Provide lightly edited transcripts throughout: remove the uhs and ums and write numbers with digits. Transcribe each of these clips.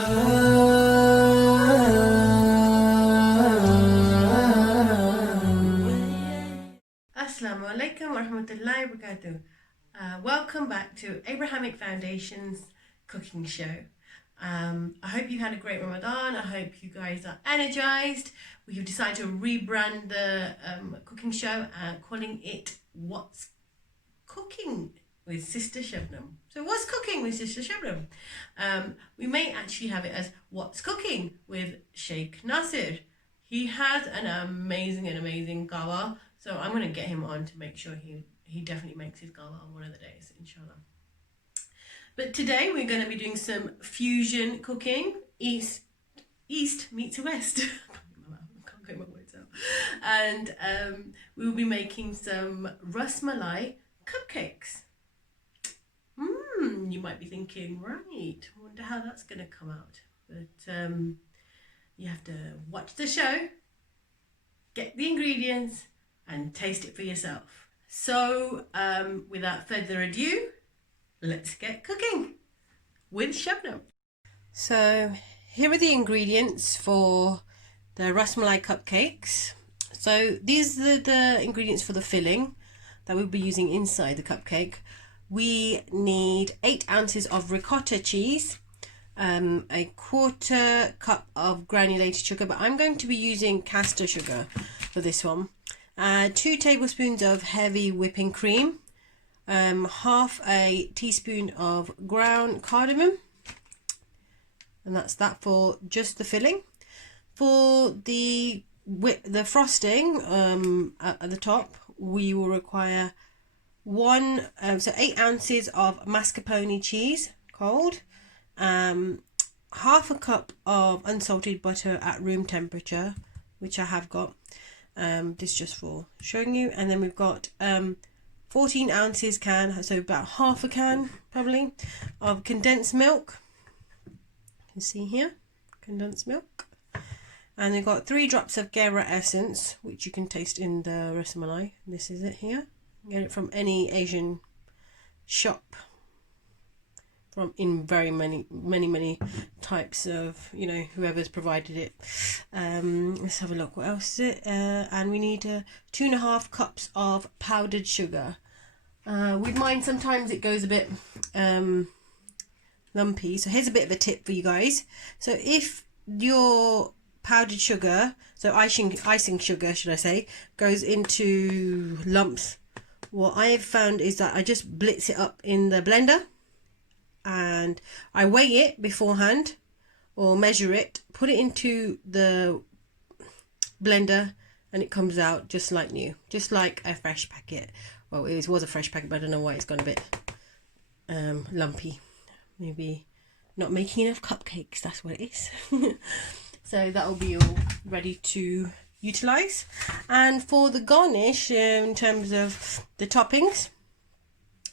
Assalamu alaikum wa rahmatullahi wa barakatuh. Welcome back to Abrahamic Foundation's cooking show. I hope you had a great Ramadan. I hope you guys are energized. We've decided to rebrand the cooking show, calling it What's Cooking with Sister Shabnam. So what's cooking with Sister Shabnam? We may actually have it as What's Cooking with Sheikh Nasir. He has an amazing gawa, so I'm going to get him on to make sure he definitely makes his gawa on one of the days, inshallah. But today we're going to be doing some fusion cooking, East meets West. I can't get my words out. And we will be making some Ras Malai Cupcakes. You might be thinking, right, I wonder how that's going to come out. But you have to watch the show, get the ingredients, and taste it for yourself. So without further ado, let's get cooking with Shabnam. So here are the ingredients for the Ras Malai Cupcakes. So these are the ingredients for the filling that we'll be using inside the cupcake. We need 8 ounces of ricotta cheese, a quarter cup of granulated sugar, but I'm going to be using caster sugar for this one. 2 tablespoons of heavy whipping cream, half a teaspoon of ground cardamom, and that's that for just the filling. For the frosting at the top, we will require 8 ounces of mascarpone cheese, cold, half a cup of unsalted butter at room temperature, which I have got. This just for showing you. And then we've got 14 ounces can, so about half a can probably, of condensed milk. You can see here, condensed milk. And we've got 3 drops of Kewra essence, which you can taste in the Ras Malai. This is it here. Get it from any Asian shop, from in very many types of, you know, whoever's provided it. Let's have a look, what else is it? And we need 2.5 cups of powdered sugar. With mine sometimes it goes a bit lumpy, so here's a bit of a tip for you guys. So if your powdered sugar, so icing sugar should I say, goes into lumps, what I've found is that I just blitz it up in the blender and I weigh it beforehand or measure it, put it into the blender, and it comes out just like new, just like a fresh packet. Well, it was a fresh packet, but I don't know why it's gone a bit lumpy. Maybe not making enough cupcakes, that's what it is. So that will be all ready to utilize. And for the garnish, in terms of the toppings,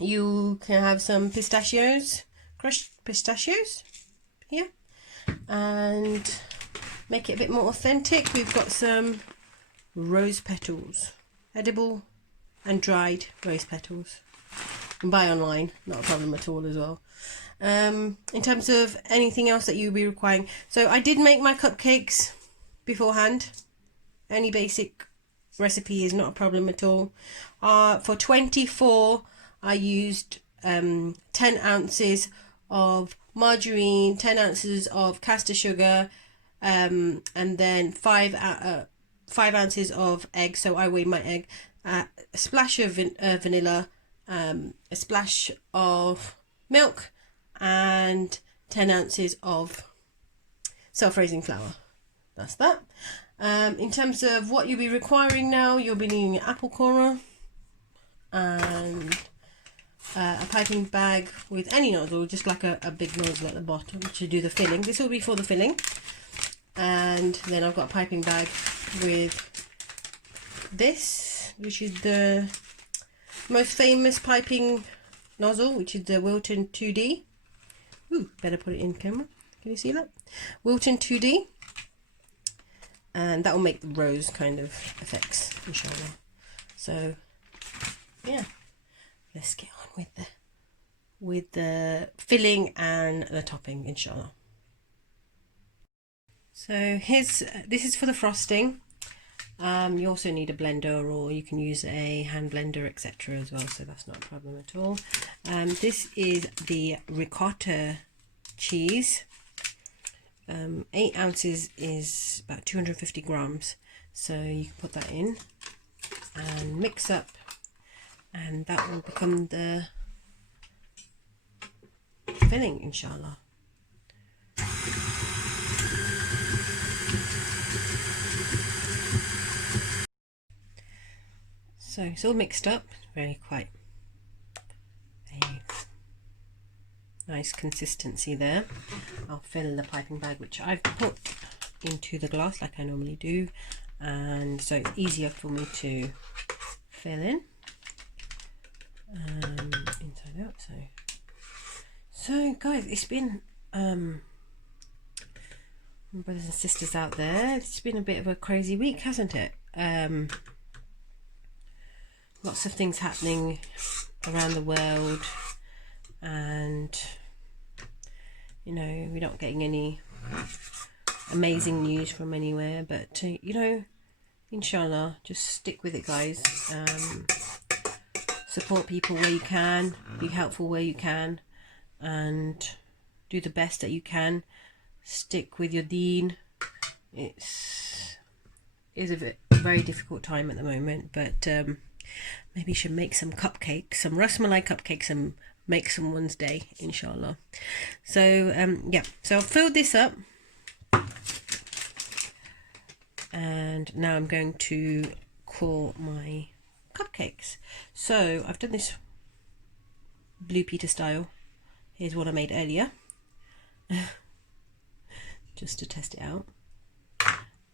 you can have some pistachios, crushed pistachios here, and make it a bit more authentic. We've got some rose petals, edible and dried rose petals. You can buy online, not a problem at all as well. In terms of anything else that you'll be requiring, so I did make my cupcakes beforehand. Any basic recipe is not a problem at all. For 24, I used 10 ounces of margarine, 10 ounces of caster sugar, and then 5 ounces of egg. So I weighed my egg, a splash of vanilla, a splash of milk, and 10 ounces of self-raising flour. That's that. In terms of what you'll be requiring now, you'll be needing an apple corer and a piping bag with any nozzle, just like a big nozzle at the bottom to do the filling. This will be for the filling. And then I've got a piping bag with this, which is the most famous piping nozzle, which is the Wilton 2D. Ooh, better put it in camera. Can you see that? Wilton 2D. And that will make the rose kind of effects, inshallah. So, yeah, let's get on with the filling and the topping, inshallah. So this is for the frosting. You also need a blender, or you can use a hand blender, etc. as well, so that's not a problem at all. This is the ricotta cheese. 8 ounces is about 250 grams, so you can put that in and mix up, and that will become the filling, inshallah. So it's all mixed up, very quite a nice consistency there. I'll fill the piping bag, which I've put into the glass like I normally do, and so it's easier for me to fill in inside out. So guys, it's been brothers and sisters out there, it's been a bit of a crazy week, hasn't it? Lots of things happening around the world, and you know, we're not getting any amazing news from anywhere, but you know, inshallah, just stick with it, guys. Support people where you can, be helpful where you can, and do the best that you can. Stick with your deen. It is a very difficult time at the moment, but maybe you should make some cupcakes, some Ras Malai cupcakes, and make someone's day, inshallah. So yeah, so I've filled this up, and now I'm going to core my cupcakes. So I've done this Blue Peter style. Here's what I made earlier just to test it out,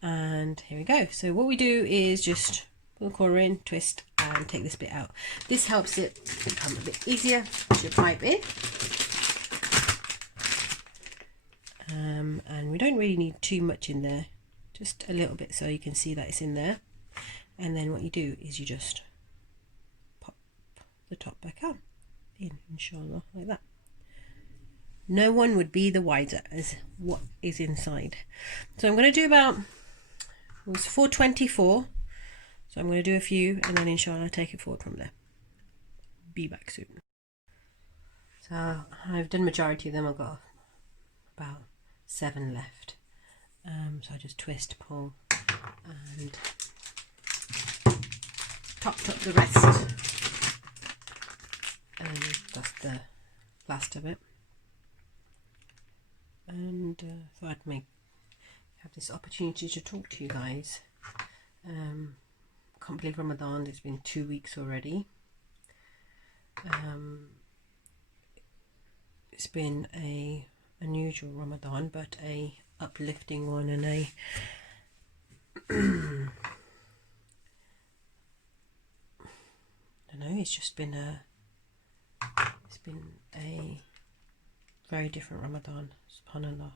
and here we go. So what we do is just put the core in, twist, and take this bit out. This helps it become a bit easier to pipe in, and we don't really need too much in there, just a little bit so you can see that it's in there. And then what you do is you just pop the top back out in, inshallah, like that. No one would be the wiser as what is inside. So I'm going to do about, it was 424, so I'm going to do a few, and then inshallah take it forward from there. Be back soon. So I've done majority of them. I've got about 7 left. So I just twist, pull, and topped up the rest, and that's the last of it. And thought I'd have this opportunity to talk to you guys. Can't believe Ramadan, it's been 2 weeks already. It's been a unusual Ramadan, but a uplifting one, and a I don't know, it's just been a very different Ramadan, subhanallah,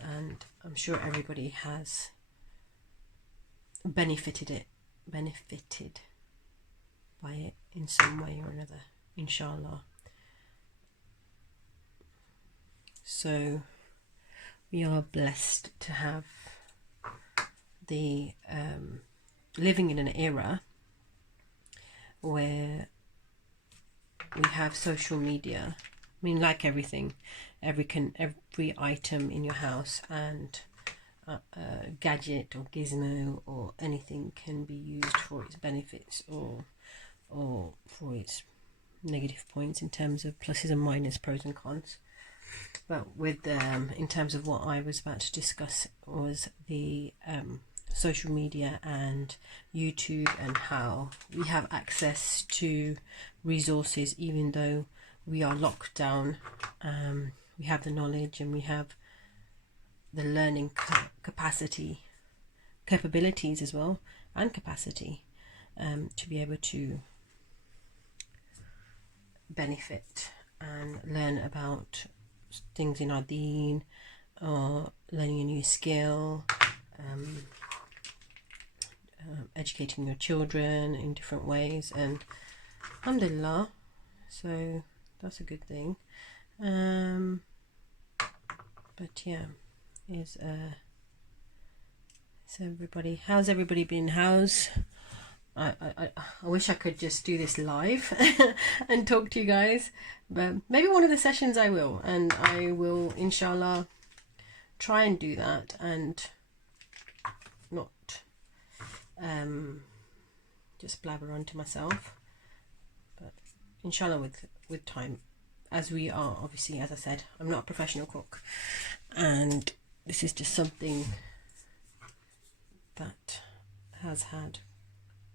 and I'm sure everybody has benefited by it in some way or another, inshallah. So we are blessed to have the living in an era where we have social media. I mean, like everything, every item in your house and gadget or gizmo or anything can be used for its benefits or for its negative points, in terms of pluses and minuses, pros and cons. But with in terms of what I was about to discuss was the social media and YouTube, and how we have access to resources even though we are locked down. We have the knowledge, and we have the learning capabilities as well, and capacity to be able to benefit and learn about things in our deen, or learning a new skill, educating your children in different ways, and alhamdulillah, so that's a good thing. But yeah, is everybody, how's everybody been? I wish I could just do this live and talk to you guys, but maybe one of the sessions I will, and I will inshallah try and do that and not just blabber on to myself, but inshallah with time, as we are obviously, as I said, I'm not a professional cook, and this is just something that has had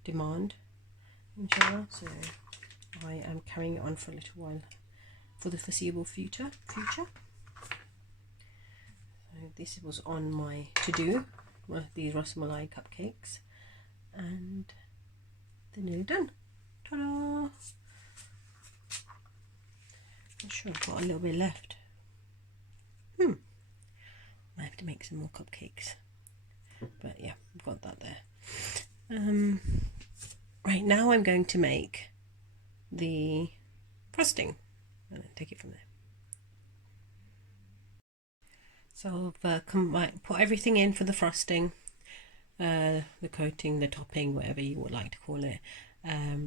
demand, inshallah, so I am carrying it on for a little while, for the foreseeable future. So this was on my to-do, these Ras Malai cupcakes, and they're nearly done. Ta-da! I'm sure I've got a little bit left. I have to make some more cupcakes, but yeah, I've got that there. Right now I'm going to make the frosting and then take it from there. So I've put everything in for the frosting, the coating, the topping, whatever you would like to call it,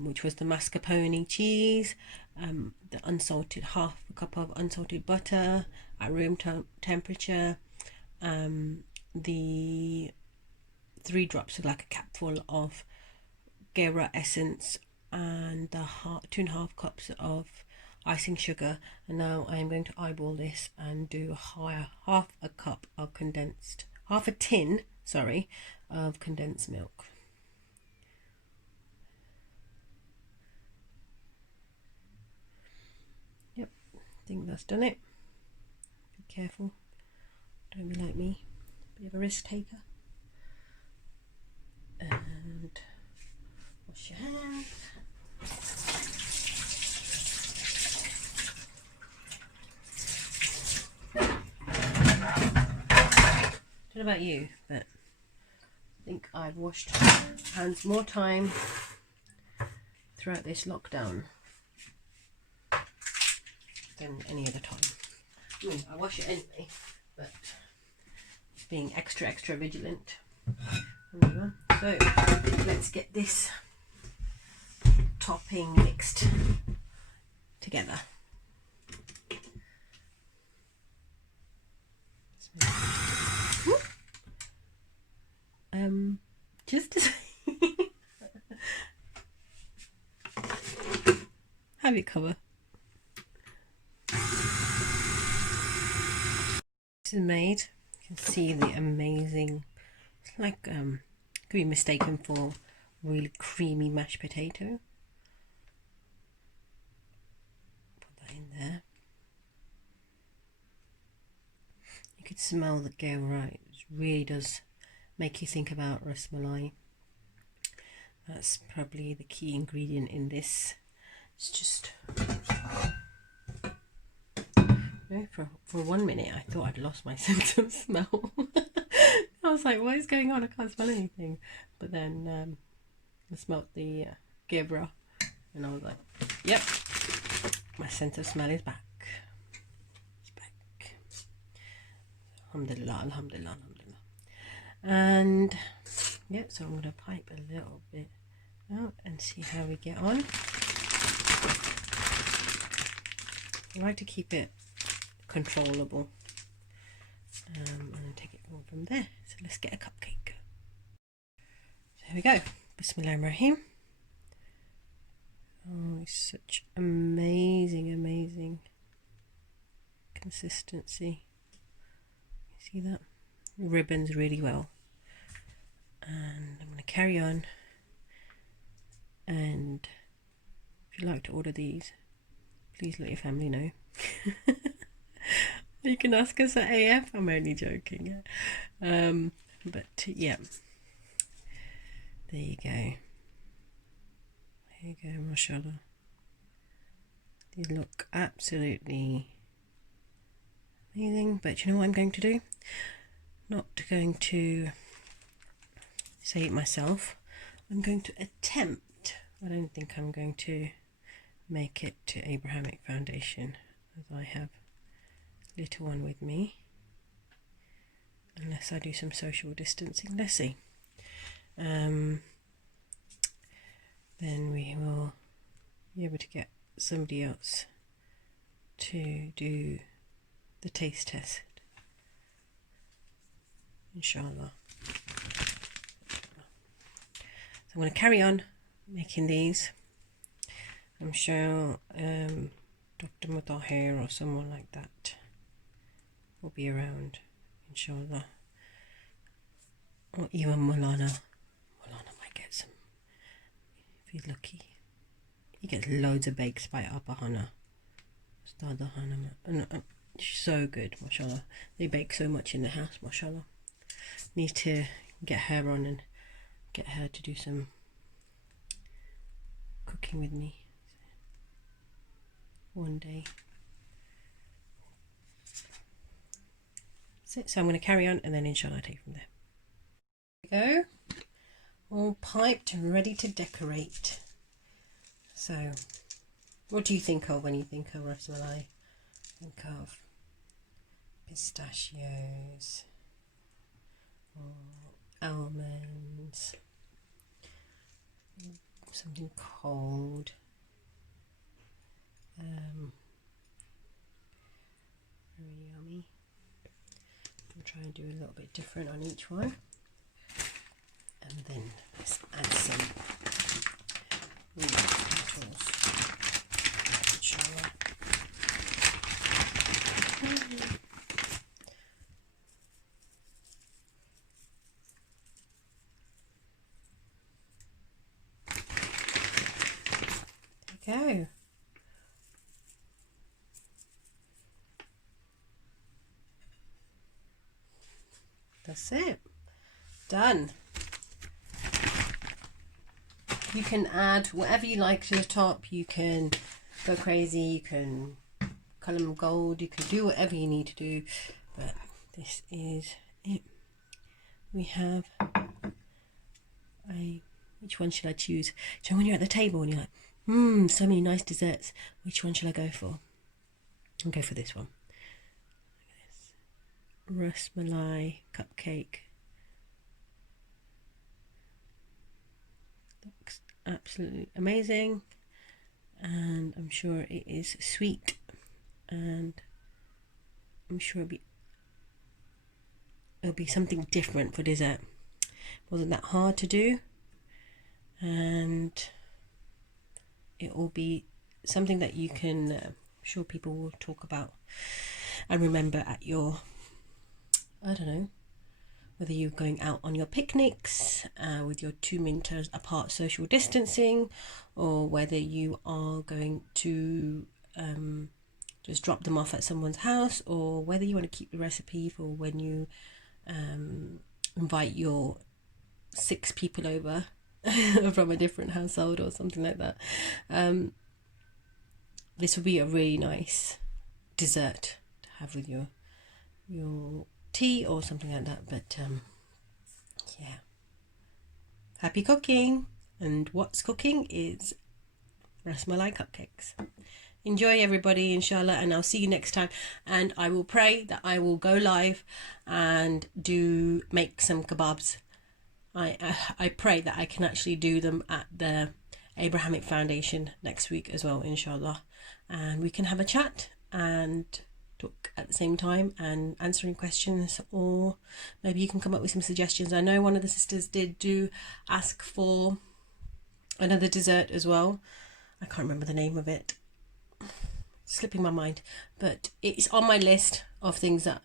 which was the mascarpone cheese, the unsalted, half a cup of unsalted butter at room temperature, the 3 drops of, like a capful of Kewra essence, and the 2.5 cups of icing sugar. And now I am going to eyeball this and do half a cup of condensed, half a tin, sorry, of condensed milk. Yep, I think that's done it. Be careful, don't be like me, bit of a risk taker. And wash your hands. Don't know about you, but I think I've washed hands more time throughout this lockdown than any other time. I mean, I wash it anyway, but being extra vigilant. So let's get this topping mixed together. Just to say, have it cover. This is made. You can see the amazing. It's like could be mistaken for really creamy mashed potato. Put that in there. You could smell the Kewra. It really does make you think about Ras Malai. That's probably the key ingredient in this. It's just, you know, for 1 minute I thought I'd lost my sense of smell. I was like, what is going on? I can't smell anything. But then I smelled the Kewra and I was like, yep, my sense of smell is back. It's back. Alhamdulillah, alhamdulillah, alhamdulillah. And yeah, so I'm going to pipe a little bit out and see how we get on. I like to keep it controllable, and take it from there. So let's get a cupcake. So here we go. Bismillahirrahmanirrahim. Oh, it's such amazing consistency. You see that? It ribbons really well. And I'm going to carry on, and if you'd like to order these, please let your family know. You can ask us at AF. I'm only joking. But yeah, there you go. There you go, mashallah. These look absolutely amazing. But you know what I'm going to do? Not going to say it myself. I'm going to attempt. I don't think I'm going to make it to Abrahamic Foundation, as I have little one with me. unless I do some social distancing. Let's see. Then we will be able to get somebody else to do the taste test, inshallah. So I'm going to carry on making these. I'm sure Dr. Mutahir or someone like that will be around, inshallah. Or even Mulana. Mulana might get some, if he's lucky. He gets loads of bakes by Abahana. So good, mashallah. They bake so much in the house, mashallah. Need to get her on and get her to do some cooking with me one day. That's it. So I'm going to carry on and then inshallah take from there. There we go. All piped and ready to decorate. So what do you think of when you think of Ras Malai? Think of pistachios, or almonds, something cold, very yummy. I'll try and do a little bit different on each one, and then let's add some petals. Inshallah. There we go. That's it. Done. You can add whatever you like to the top. You can go crazy. You can colour them gold. You can do whatever you need to do. But this is it. We have a... Which one should I choose? So when you're at the table and you're like, so many nice desserts. Which one should I go for? I'll go for this one. Look at this. Rasmalai Cupcake. Looks absolutely amazing. And I'm sure it is sweet. And I'm sure it'll be something different for dessert. Wasn't that hard to do. And it will be something that you can, I'm sure people will talk about and remember at your, I don't know, whether you're going out on your picnics with your 2 meters apart social distancing, or whether you are going to just drop them off at someone's house, or whether you want to keep the recipe for when you invite your 6 people over from a different household or something like that. This would be a really nice dessert to have with your tea or something like that. But yeah, happy cooking. And what's cooking is Ras Malai Cupcakes. Enjoy everybody, inshallah, and I'll see you next time. And I will pray that I will go live and make some kebabs. I pray that I can actually do them at the Abrahamic Foundation next week as well, inshallah, and we can have a chat and talk at the same time and answering questions, or maybe you can come up with some suggestions. I know one of the sisters did ask for another dessert as well. I can't remember the name of it, slipping my mind, but it's on my list of things that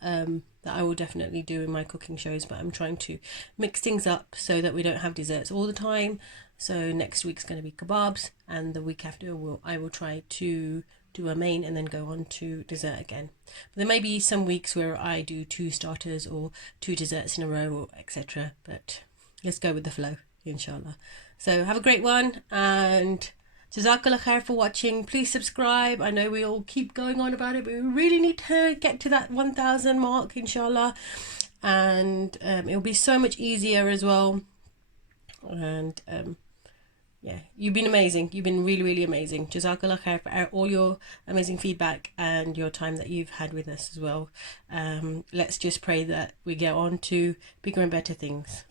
that I will definitely do in my cooking shows. But I'm trying to mix things up so that we don't have desserts all the time. So next week's going to be kebabs, and the week after I will try to do a main and then go on to dessert again. But there may be some weeks where I do 2 starters or 2 desserts in a row, or etc. But let's go with the flow, inshallah. So have a great one, and Jazakallah khair for watching. Please subscribe. I know we all keep going on about it, but we really need to get to that 1,000 mark, inshallah. And it'll be so much easier as well. And yeah, yeah, you've been amazing. You've been really, really amazing. Jazakallah khair for all your amazing feedback and your time that you've had with us as well. Let's just pray that we get on to bigger and better things.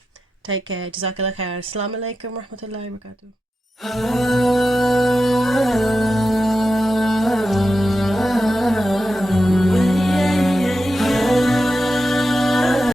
Take care. Jazakallah khair. Assalamu alaikum wa rahmatullahi wa barakatuh.